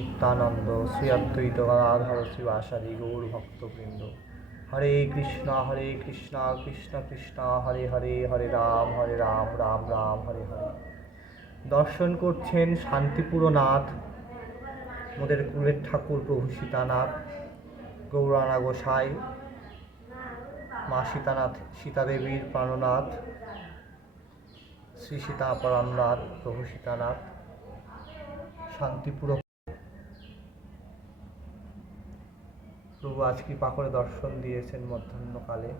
নিত্যানন্দ শ্রী অদ্বৈত গদাধর শিবাসাদি গৌর ভক্তবৃন্দ। হরে কৃষ্ণ কৃষ্ণ কৃষ্ণ হরে হরে, হরে রাম রাম রাম হরে হরে। দর্শন করছেন শান্তিপুরনাথ, মোদের কুলের ঠাকুর প্রভু সীতানাথ, গৌরানা গোসাই, মা সীতানাথ, সীতাদেবীর প্রাণনাথ, শ্রী সীতাপরামনাথ প্রভু সীতানাথ, শান্তিপুর প্রভু আজ কৃপা করে দর্শন দিয়েছেন মধ্যাহ্নকালে।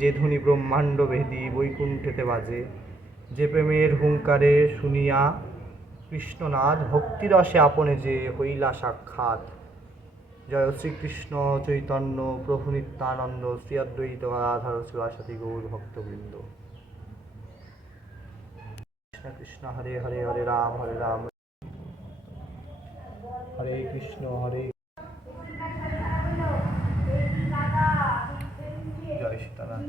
যে ধ্বনি ব্রহ্মাণ্ড ভেদি বৈকুণ্ঠেতে বাজে, যে প্রেমের হুঙ্কারে শুনিয়া কৃষ্ণনাথ ভক্তিরসে আপনে যে হইলা সাক্ষাৎ। জয় শ্রীকৃষ্ণ চৈতন্য প্রভু নিত্যানন্দ শ্রী অদ্বৈত গদাধর শিবাসাদি গৌর ভক্তবৃন্দ। কৃষ্ণ কৃষ্ণ হরে হরে, হরে রাম হরে কৃষ্ণ জয় সীতানাথ।